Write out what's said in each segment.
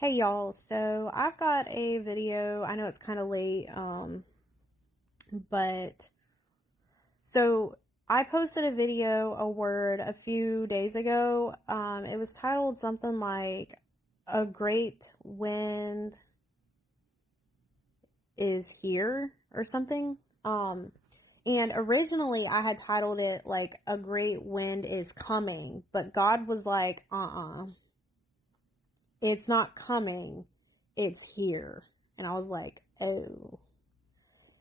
Hey y'all, so I've got a video. I know it's kind of late, but so I posted a video, a word, a few days ago. It was titled something like "A Great Wind is Here" or something. And originally I had titled it like "A Great Wind is Coming," but God was like, it's not coming, it's here. And I was like, oh.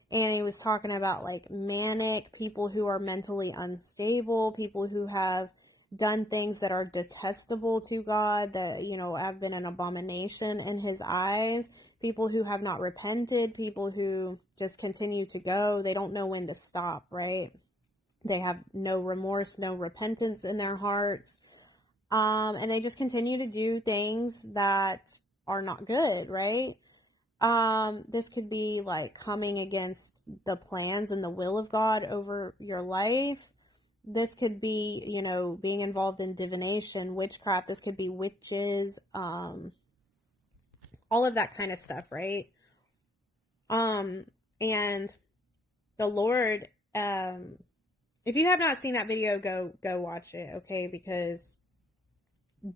And he was talking about like manic people who are mentally unstable, people who have done things that are detestable to God, that, have been an abomination in his eyes, people who have not repented, people who just continue to go. They don't know when to stop, right? They have no remorse, no repentance in their hearts. And they just continue to do things that are not good, right? This could be like coming against the plans and the will of God over your life. This could be, being involved in divination, witchcraft. This could be witches, all of that kind of stuff, right? And the Lord, if you have not seen that video, go watch it, okay? Because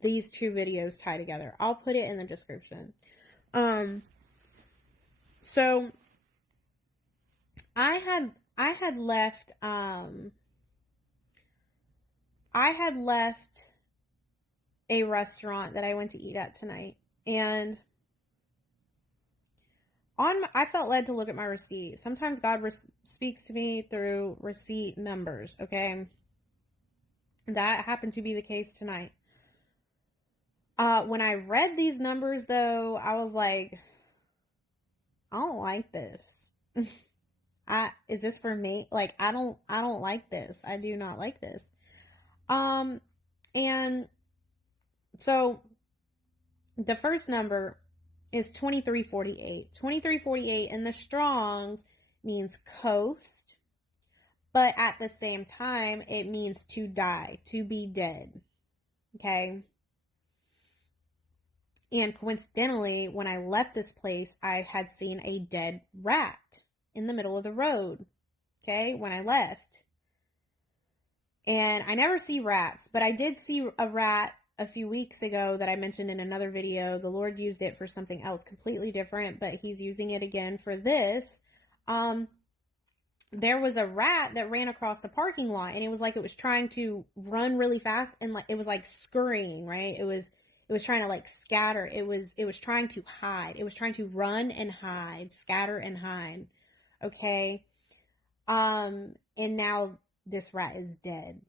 these two videos tie together. I'll put it in the description. So I had left a restaurant that I went to eat at tonight, and I felt led to look at my receipt. Sometimes God speaks to me through receipt numbers, okay? That happened to be the case tonight. When I read these numbers though, I was like, I don't like this. Is this for me? Like, I don't like this. I do not like this. And so the first number is 2348. 2348 in the Strongs means coast, but at the same time, it means to die, to be dead. Okay? And coincidentally, when I left this place, I had seen a dead rat in the middle of the road. Okay, when I left. And I never see rats, but I did see a rat a few weeks ago that I mentioned in another video. The Lord used it for something else completely different, but he's using it again for this. There was a rat that ran across the parking lot, and it was like it was trying to run really fast, and like it was like scurrying, right? It was trying to like scatter. It was trying to hide. It was trying to run and hide, scatter and hide. Okay. And now this rat is dead.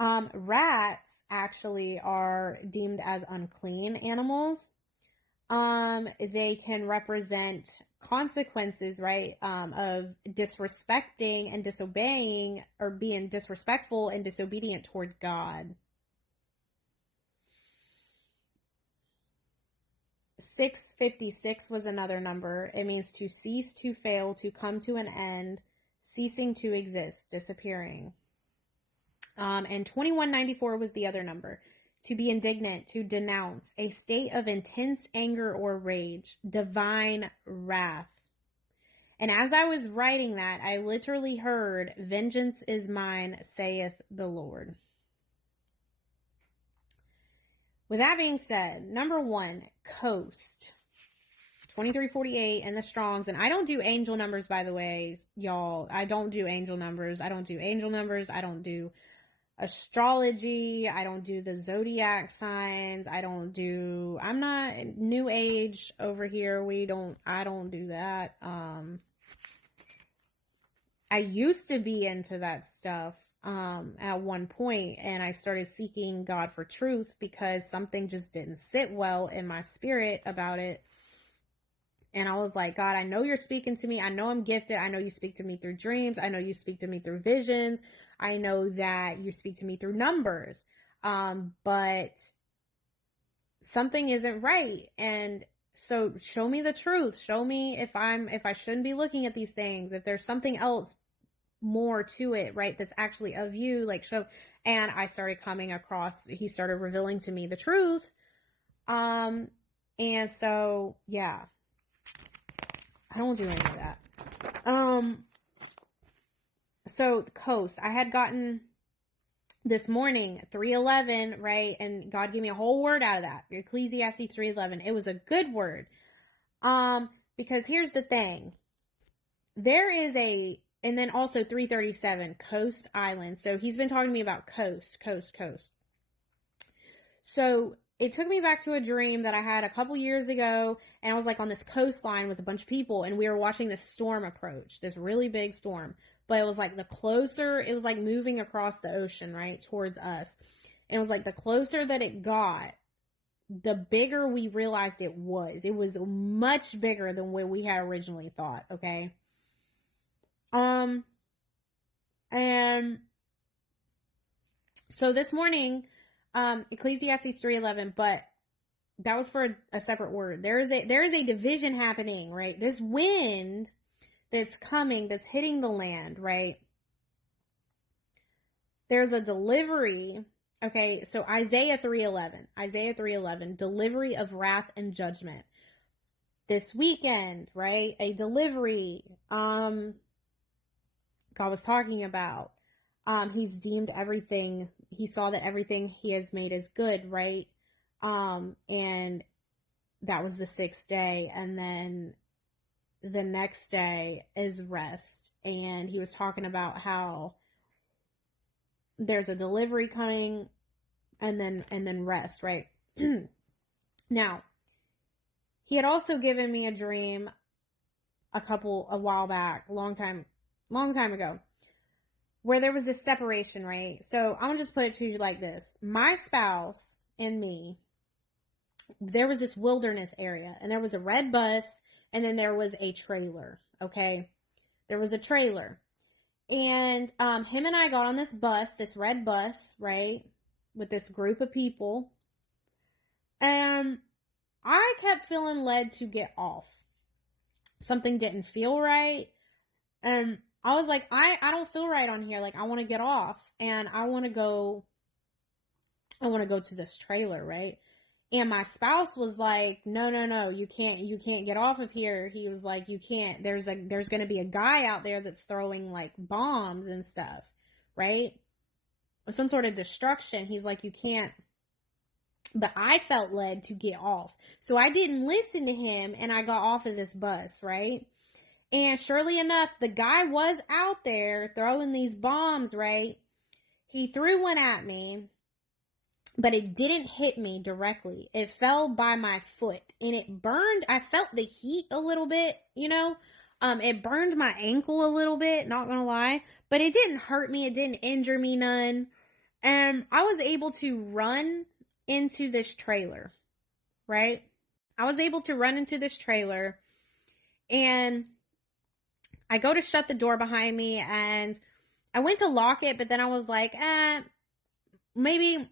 Rats actually are deemed as unclean animals. They can represent consequences, right? Of disrespecting and disobeying, or being disrespectful and disobedient toward God. 656 was another number. It means to cease, to fail, to come to an end, ceasing to exist, disappearing. And 2194 was the other number. To be indignant, to denounce, a state of intense anger or rage, divine wrath. And as I was writing that, I literally heard, "Vengeance is mine, saith the Lord." With that being said, number one, coast. 2348 and the Strongs. And I don't do angel numbers, by the way, y'all. I don't do angel numbers. I don't do angel numbers. I don't do astrology. I don't do the zodiac signs. I'm not new age over here. I don't do that. I used to be into that stuff at one point, and I started seeking God for truth because something just didn't sit well in my spirit about it. And I was like, God, I know you're speaking to me. I know I'm gifted. I know you speak to me through dreams. I know you speak to me through visions. I know that you speak to me through numbers. But something isn't right. And so show me the truth. Show me if I shouldn't be looking at these things. If there's something else more to it, right? That's actually of you, like show. And I started coming across, he started revealing to me the truth. And so, yeah, I don't do any of that. So Coast, I had gotten this morning 3:11, right? And God gave me a whole word out of that. Ecclesiastes 3:11. It was a good word. Because here's the thing. There is and then also 3:37, Coast Island. So he's been talking to me about coast. So it took me back to a dream that I had a couple years ago, and I was like on this coastline with a bunch of people, and we were watching this storm approach, this really big storm. But it was like the closer, it was like moving across the ocean, right, towards us. And it was like the closer that it got, the bigger we realized it was. It was much bigger than what we had originally thought, okay? And so this morning, Ecclesiastes 3:11, but that was for a separate word. There is a division happening, right? This wind that's coming, that's hitting the land, right? There's a delivery. Okay, so Isaiah 3:11, delivery of wrath and judgment. This weekend, right? A delivery. God was talking about. He's deemed everything. He saw that everything he has made is good, right? And that was the 6th day, and then the next day is rest. And he was talking about how there's a delivery coming, and then rest, right? Now, he had also given me a dream a while back, long time ago, where there was this separation, right? So I'm gonna just put it to you like this. My spouse and me, there was this wilderness area, and there was a red bus, and then there was a trailer, okay? There was a trailer. And him and I got on this bus, this red bus, right? With this group of people. And I kept feeling led to get off. Something didn't feel right. And I was like, I don't feel right on here. Like, I want to get off. And I want to go to this trailer, right? And my spouse was like, no, you can't get off of here. He was like, you can't, there's going to be a guy out there that's throwing like bombs and stuff, right? Or some sort of destruction. He's like, you can't. But I felt led to get off. So I didn't listen to him, and I got off of this bus, right? And surely enough, the guy was out there throwing these bombs, right? He threw one at me, but it didn't hit me directly. It fell by my foot, and it burned. I felt the heat a little bit, it burned my ankle a little bit, not gonna lie, but it didn't hurt me. It didn't injure me none. And I was able to run into this trailer, right? I was able to run into this trailer, and I go to shut the door behind me, and I went to lock it, but then I was like, maybe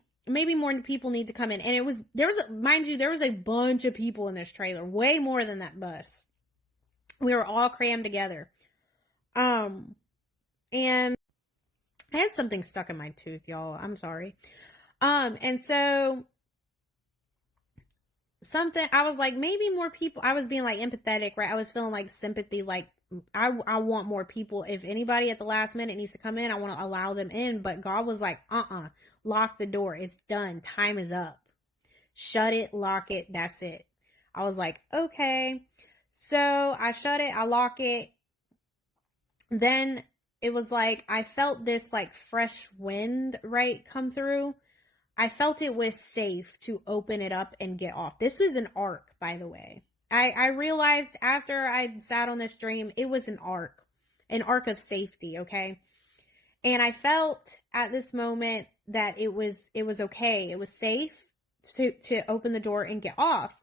more people need to come in. And there was a bunch of people in this trailer, way more than that bus. We were all crammed together. And I had something stuck in my tooth, y'all. I'm sorry. And so I was like, maybe more people. I was being like empathetic, right? I was feeling like sympathy, like I want more people. If anybody at the last minute needs to come in, I want to allow them in. But God was like, lock the door. It's done. Time is up. Shut it, lock it. That's it. I was like, okay. So I shut it. I lock it. Then it was like, I felt this like fresh wind, right, come through. I felt it was safe to open it up and get off. This was an arc, by the way. I realized after I sat on this dream, it was an arc of safety, okay? And I felt at this moment that it was okay. It was safe to open the door and get off.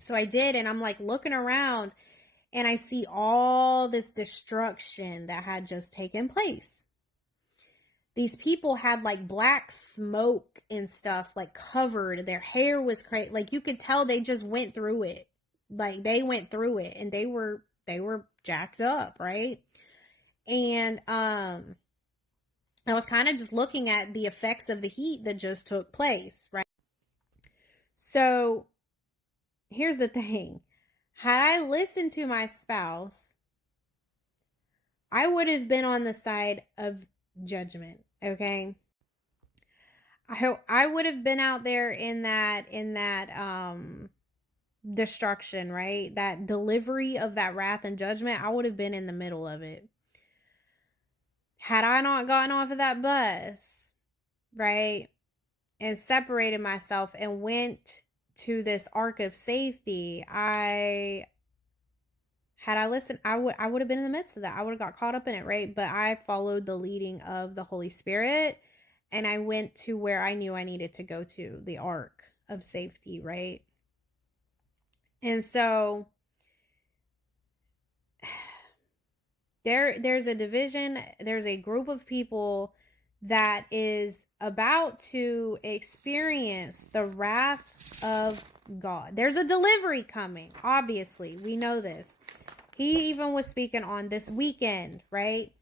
So I did, and I'm like looking around, and I see all this destruction that had just taken place. These people had like black smoke and stuff like covered. Their hair was crazy. Like you could tell they just went through it. Like they went through it, and they were jacked up, right? And I was kind of just looking at the effects of the heat that just took place, right? So here's the thing. Had I listened to my spouse, I would have been on the side of judgment, okay? I would have been out there in that destruction, right? That delivery of that wrath and judgment, I would have been in the middle of it. Had I not gotten off of that bus, right, and separated myself and went to this ark of safety, had I listened, I would have been in the midst of that. I would have got caught up in it, right? But I followed the leading of the Holy Spirit, and I went to where I knew I needed to go to, the ark of safety, right? And so there's a division, there's a group of people that is about to experience the wrath of God. There's a delivery coming, obviously. We know this. He even was speaking on this weekend, right?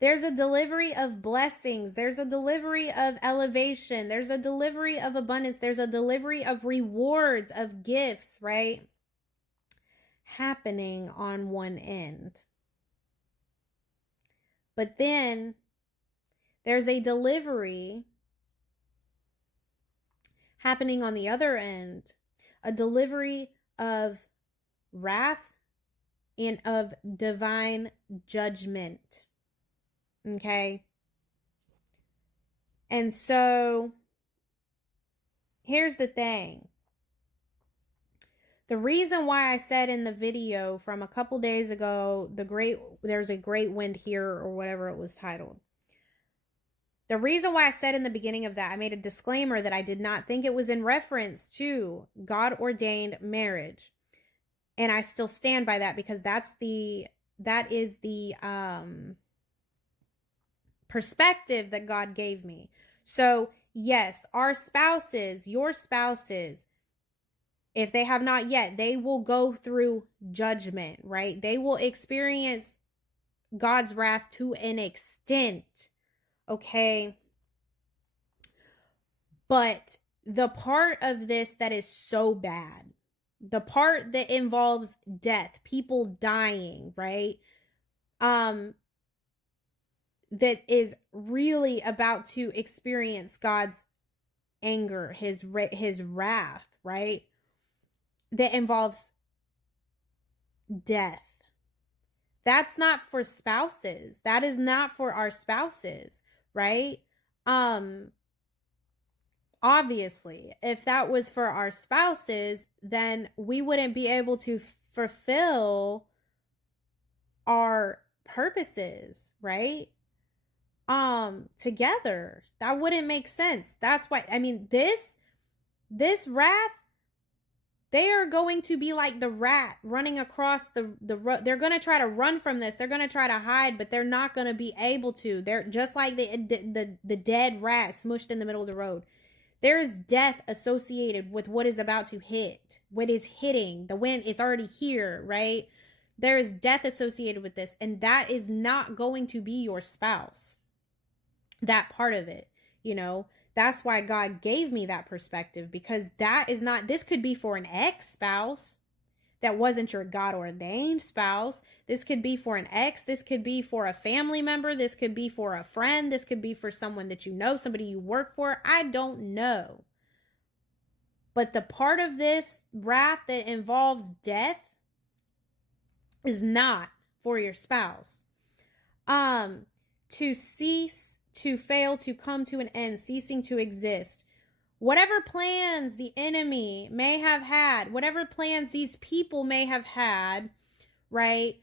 There's a delivery of blessings. There's a delivery of elevation. There's a delivery of abundance. There's a delivery of rewards, of gifts, right? Happening on one end. But then there's a delivery happening on the other end, a delivery of wrath and of divine judgment. Okay? And so here's the thing. The reason why I said in the video from a couple days ago, there's a great wind here, or whatever it was titled. The reason why I said in the beginning of that, I made a disclaimer that I did not think it was in reference to God ordained marriage. And I still stand by that, because that is the perspective that God gave me. So yes, our spouses, your spouses, if they have not yet, they will go through judgment, right? They will experience God's wrath to an extent, okay? But the part of this that is so bad, the part that involves death, people dying, right? That is really about to experience God's anger, his wrath, right? That involves death. That's not for spouses. That is not for our spouses, right? Obviously, if that was for our spouses, then we wouldn't be able to fulfill our purposes, right? Together. That wouldn't make sense. That's why, I mean, this wrath, they are going to be like the rat running across the road. They're going to try to run from this. They're going to try to hide, but they're not going to be able to. They're just like the dead rat smushed in the middle of the road. There is death associated with what is about to hit, what is hitting. The wind, it's already here, right? There is death associated with this, and that is not going to be your spouse. That part of it, you know, that's why God gave me that perspective, because that is not, this could be for an ex-spouse that wasn't your God ordained spouse. This could be for an ex. This could be for a family member. This could be for a friend. This could be for someone that you know, somebody you work for. I don't know. But the part of this wrath that involves death is not for your spouse. To cease, to fail, to come to an end, ceasing to exist. Whatever plans the enemy may have had, whatever plans these people may have had, right?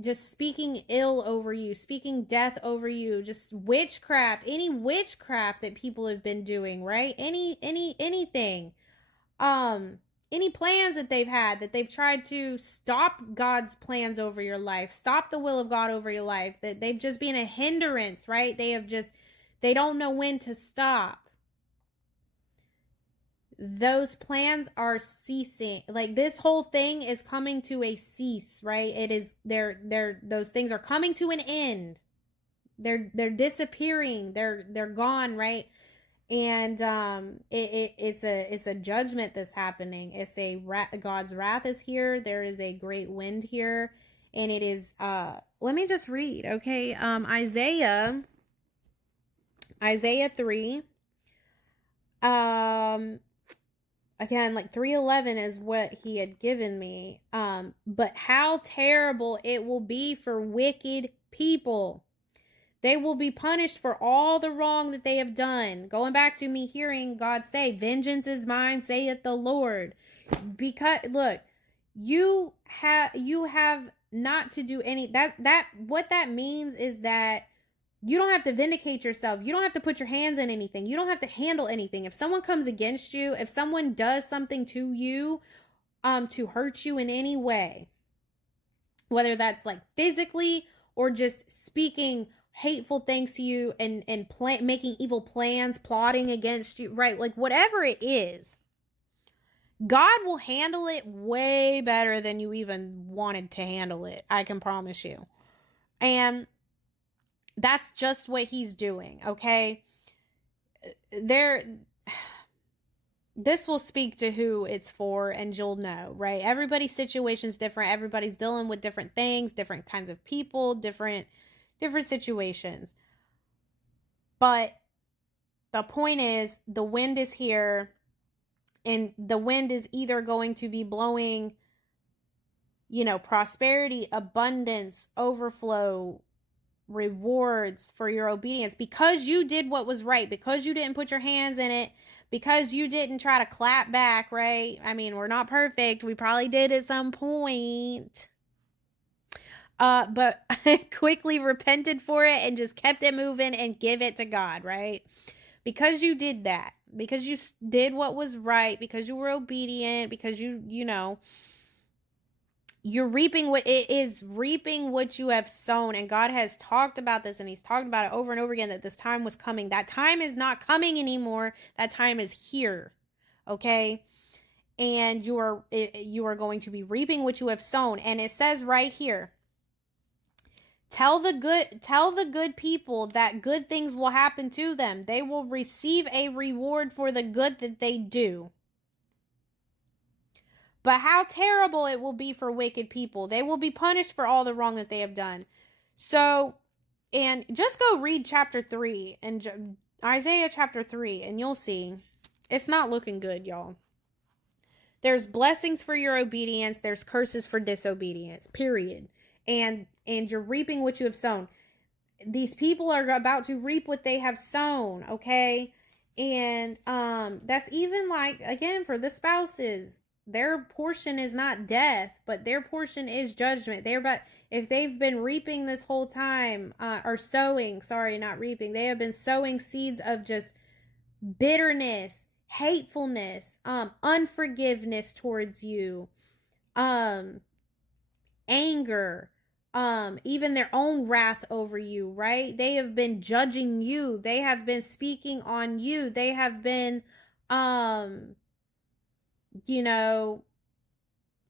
Just speaking ill over you, speaking death over you, just witchcraft, any witchcraft that people have been doing, right? Anything. Any plans that they've had, that they've tried to stop God's plans over your life, stop the will of God over your life, that they've just been a hindrance, right? They don't know when to stop. those plans are ceasing. Like, this whole thing is coming to a cease, right? It is, those things are coming to an end. They're disappearing. They're gone, right? And it's a judgment that's happening. It's God's wrath is here. There is a great wind here, and it is let me just read, okay? Isaiah 3, again, like 3:11 is what he had given me. But how terrible it will be for wicked people. They will be punished for all the wrong that they have done. Going back to me hearing God say, vengeance is mine, saith the Lord. Because, look, you have not to do any, what that means is that you don't have to vindicate yourself. You don't have to put your hands in anything. You don't have to handle anything. If someone comes against you, if someone does something to you, to hurt you in any way, whether that's like physically or just speaking hateful things to you and making evil plans, plotting against you, right? Like, whatever it is, God will handle it way better than you even wanted to handle it. I can promise you. And that's just what he's doing, okay? This will speak to who it's for, and you'll know, right? Everybody's situation's different. Everybody's dealing with different things, different kinds of people, different situations. But the point is, the wind is here, and the wind is either going to be blowing, prosperity, abundance, overflow, rewards for your obedience, because you did what was right, because you didn't put your hands in it, because you didn't try to clap back, right? I mean, we're not perfect. We probably did at some point. But I quickly repented for it and just kept it moving and give it to God, right? Because you did that, because you did what was right, because you were obedient, because you're reaping what you have sown. And God has talked about this, and he's talked about it over and over again, that this time was coming. That time is not coming anymore. That time is here. Okay. And you are going to be reaping what you have sown. And it says right here, tell the good people that good things will happen to them. They will receive a reward for the good that they do. But how terrible it will be for wicked people. They will be punished for all the wrong that they have done. So, and just go read chapter 3 and Isaiah chapter 3, and you'll see it's not looking good, y'all. There's blessings for your obedience. There's curses for disobedience, period. And you're reaping what you have sown. These people are about to reap what they have sown, okay? And that's even like, again, for the spouses, their portion is not death, but their portion is judgment. If they've been reaping this whole time, or sowing, sorry, not reaping, they have been sowing seeds of just bitterness, hatefulness, unforgiveness towards you, anger, even their own wrath over you, right? They have been judging you. They have been speaking on you. They have been,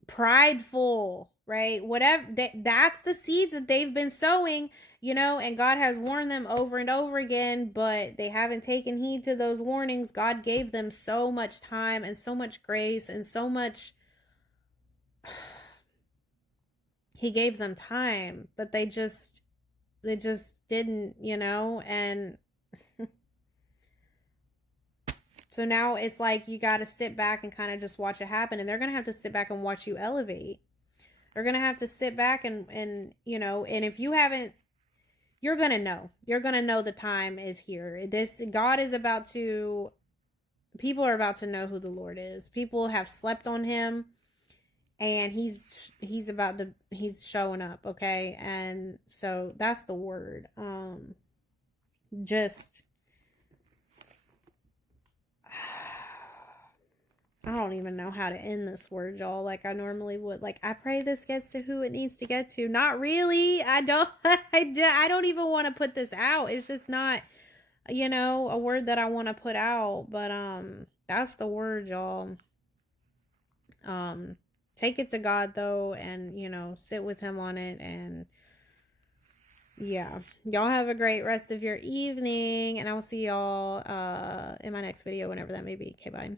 prideful, right? Whatever, that's the seeds that they've been sowing, and God has warned them over and over again, but they haven't taken heed to those warnings. God gave them so much time and so much grace and so much. He gave them time, but they just didn't, and so now it's like you got to sit back and kind of just watch it happen, and they're going to have to sit back and watch you elevate. They're going to have to sit back and and if you haven't, you're going to know. You're going to know the time is here. People are about to know who the Lord is. People have slept on him. And he's showing up, okay? And so that's the word. I don't even know how to end this word, y'all. Like I normally would. Like, I pray this gets to who it needs to get to. Not really. I don't even want to put this out. It's just not, a word that I want to put out. But That's the word, y'all. Take it to God though, and sit with him on it. And yeah, y'all have a great rest of your evening, and I will see y'all in my next video, whenever that may be. Okay, bye.